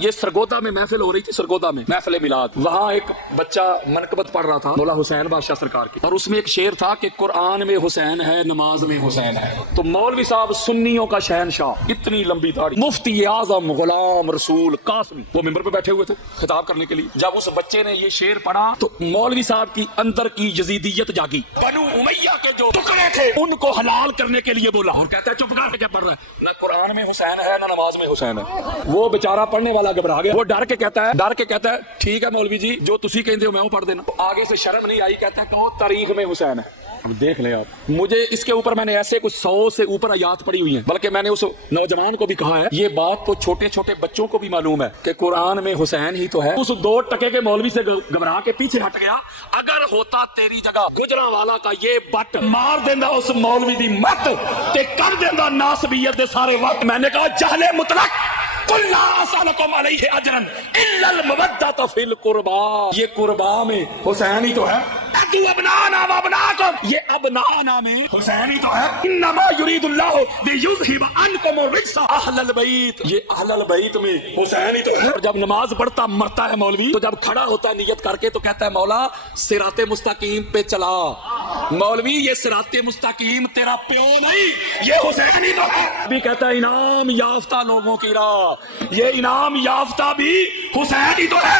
یہ سرگودا میں محفل ہو رہی تھی، سرگودا میں محفل میلاد، وہاں ایک بچہ منقبت پڑھ رہا تھا مولا حسین بادشاہ سرکار کی، اور اس میں ایک شعر تھا کہ قرآن میں حسین ہے، نماز میں حسین ہے۔ تو مولوی صاحب سنیوں کا شہنشاہ، اتنی لمبی داڑھی، مفتی اعظم غلام رسول قاسمی، وہ ممبر پہ بیٹھے ہوئے تھے خطاب کرنے کے لیے۔ جب اس بچے نے یہ شعر پڑھا تو مولوی صاحب کی اندر کی یزیدیت جاگی، بنو امیہ کے جو ٹکڑے تھے ان کو حلال کرنے کے لیے بولا، اور کہتا ہے چپ کر کے کیا پڑھ رہا ہے، نہ قرآن میں حسین ہے نہ نماز میں حسین ہے۔ وہ بیچارہ پڑھنے والا گھبرا گیا، وہ ڈر کے کہتا ہے ٹھیک ہے مولوی جی جو تسی کہندے ہو میں وہ پڑھ دینا۔ آگے سے شرم نہیں آئی، کہتا ہے کہ وہ تاریخ میں حسین ہے۔ دیکھ لیں آپ، مجھے اس کے اوپر میں نے ایسے کچھ 100 سے اوپر آیات پڑھی ہوئی ہیں، بلکہ میں نے اس نوجوان کو بھی کہا ہے یہ بات تو چھوٹے چھوٹے بچوں کو بھی معلوم ہے کہ قرآن میں حسین ہی تو ہے۔ اس 2 ٹکے کے مولوی سے گھبرا کے پیچھے ہٹ گیا۔ اگر ہوتا تیری جگہ گجرانوالا کا یہ بٹ، مار دینا اس مولوی دی مت تے کر دینا ناسبیت دے سارے وقت۔ میں نے کہا جہل مطلق، قل لا اسألکم علیہ اجرا الا المودۃ فی القربا، یہ قربا میں حسین ہی تو ہے۔ ابنانا و ابناکم، یہ ابنانا میں حسین ہی تو ہے۔ انما یرید اللہ لیذھب عنکم الرجس اہل البیت، یہ اہل البیت میں حسین ہی تو ہے۔ جب نماز پڑھتا مرتا ہے مولوی، تو جب کھڑا ہوتا ہے نیت کر کے تو کہتا ہے مولا صراط مستقیم پہ چلا۔ مولوی یہ صراط مستقیم تیرا پیو نہیں، یہ حسین ہی تو ہے۔ بھی کہتا ہے انعام یافتہ لوگوں کی راہ، یہ انعام یافتہ بھی حسین ہی تو ہے۔